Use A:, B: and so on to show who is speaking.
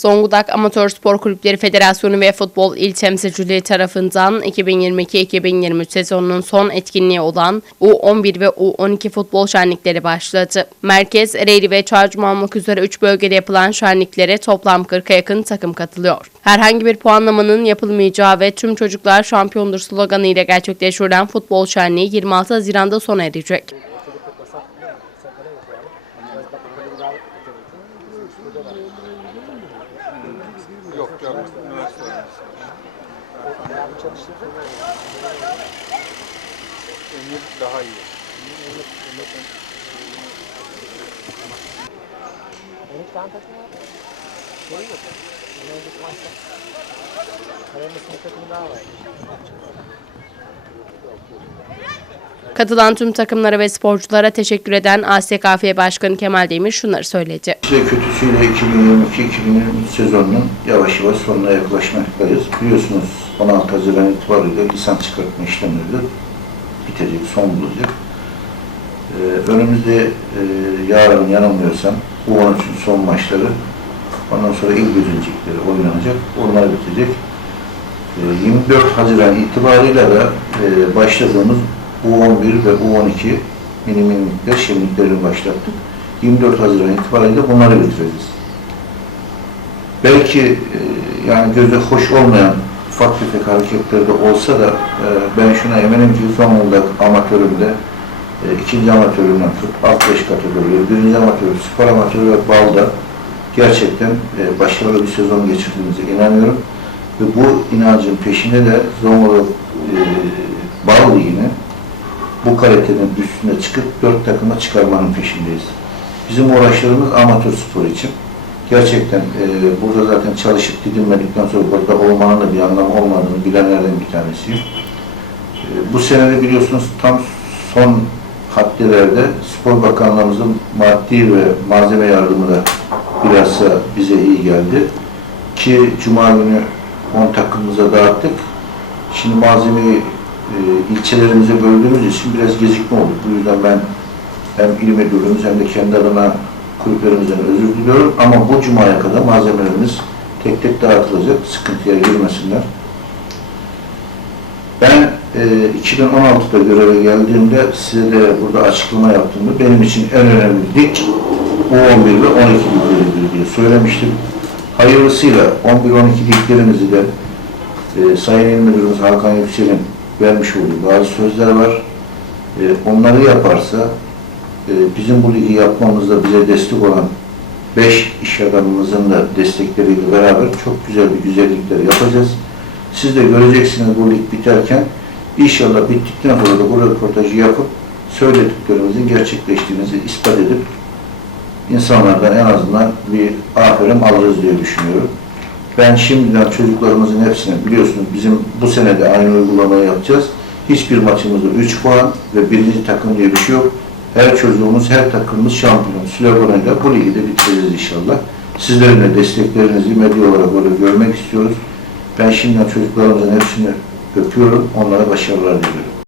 A: Zonguldak Amatör Spor Kulüpleri Federasyonu ve Futbol İl Temsilciliği tarafından 2022-2023 sezonunun son etkinliği olan U11 ve U12 futbol şenlikleri başladı. Merkez, Ereğli ve Çarşamba olmak üzere 3 bölgede yapılan şenliklere toplam 40'a yakın takım katılıyor. Herhangi bir puanlamanın yapılmayacağı ve tüm çocuklar şampiyondur sloganı ile gerçekleştirilen futbol şenliği 26 Haziran'da sona erecek.
B: Yok yok. Üniversite öğrencisi. Emir daha iyi.
A: Katılan tüm takımlara ve sporculara teşekkür eden ASKF Başkanı Kemal Demir şunları söyledi.
C: İşte kötüsüyle 2022-2023 sezonunun yavaş yavaş sonuna yaklaşmaktayız. Biliyorsunuz 16 Haziran itibariyle lisans çıkartma işlemleri bitecek, son bulacak. Ee, önümüzde e, yarın yanılmıyorsam bu 13'ün son maçları ondan sonra ilk birincilikleri oynanacak. Onlar bitecek. Ee, 24 Haziran itibarıyla da e, başladığımız U11 ve U12 mini minikler şenliklerini başlattık. 24 Haziran itibariyle bunları bitireceğiz. Belki e, yani göze hoş olmayan ufak tefek hareketler de olsa da e, ben şuna eminim ki Zonguldak amatöründe e, ikinci amatöründen tut, alt beş kategorileri, birinci amatör, spor amatörü ve balda gerçekten başarılı bir sezon geçirdiğimize inanıyorum. Ve bu inancın peşine de Zonguldak e, bal bu kalitenin üstüne çıkıp dört takıma çıkarmanın peşindeyiz. Bizim uğraşlarımız amatör spor için. Gerçekten e, burada zaten çalışıp didinmedikten sonra burada olmanın da bir anlamı olmadığını bilenlerden bir tanesiyim. E, bu sene de biliyorsunuz tam son haddelerde Spor Bakanlığımızın maddi ve malzeme yardımı da bilhassa bize iyi geldi. Ki Cuma günü 10 takımımıza dağıttık. Şimdi malzemeyi e, ilçelerimize böldüğümüz için biraz gecikme oldu. Bu yüzden ben hem il müdürlüğümüz hem de kendi adına kulüplerimizden özür diliyorum. Ama bu cumaya kadar malzemelerimiz tek tek dağıtılacak. Sıkıntıya girmesinler. Ben e, 2016'da göreve geldiğimde size de burada açıklama yaptığımda benim için en önemli lig U11 ve 12 ligleridir diye söylemiştim. Hayırlısıyla 11-12 liglerimizi de e, Sayın İl Müdürümüz Hakan Yüksel'in vermiş olduğu bazı sözler var. E, onları yaparsa e, bizim bu ligi yapmamızda bize destek olan 5 iş adamımızın da destekleriyle beraber çok güzel bir güzellikler yapacağız. Siz de göreceksiniz bu lig biterken inşallah bittikten sonra da bu röportajı yapıp söylediklerimizin gerçekleştiğinizi ispat edip insanlardan en azından bir aferin alırız diye düşünüyorum. Ben şimdiden çocuklarımızın hepsine biliyorsunuz bizim bu sene de aynı uygulamayı yapacağız. Hiçbir maçımızda 3 puan ve birinci takım diye bir şey yok. Her çocuğumuz, her takımımız şampiyon sloganıyla bu ligi de bitireceğiz inşallah. Sizlerin de desteklerinizi medya olarak böyle görmek istiyoruz. Ben şimdiden çocuklarımızın hepsini öpüyorum. Onlara başarılar diliyorum.